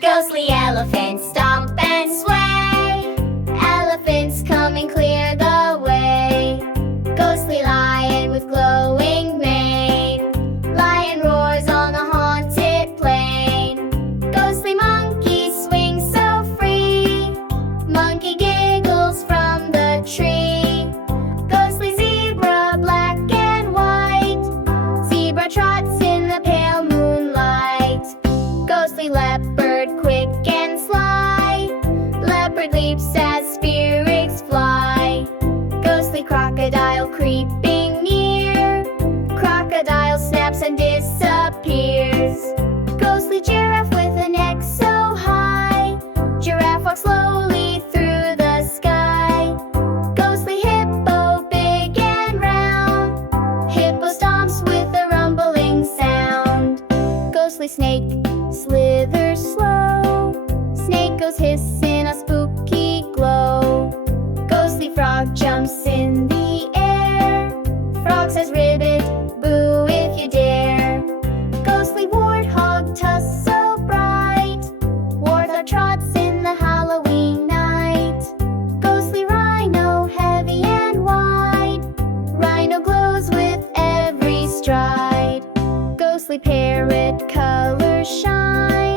Ghostly elephants stomp and sway. Elephants come and clear the way. Ghostly lion with glowing mane. Lion roars on the haunted plain. Ghostly monkey swings so free. Monkey giggles from the tree. Ghostly zebra, black and white. Zebra trots in the pale moonlight. Ghostly leopard, quick and sly. Leopard leaps as spirits fly. Ghostly crocodile creeping near. Crocodile snaps and disappears. Ghostly giraffe with a neck so high. Giraffe walks slowly through the sky. Ghostly hippo, big and round. Hippo stomps with a rumbling sound. Ghostly snake slithers slow. Snake goes hiss in a spooky glow. Ghostly frog jumps in the air. Frog says ribbit, boo if you dare. Ghostly warthog tusk so bright. Warthog trots in the Halloween night. Ghostly rhino, heavy and wide. Rhino glows with every stride. Ghostly parrot, colors shine.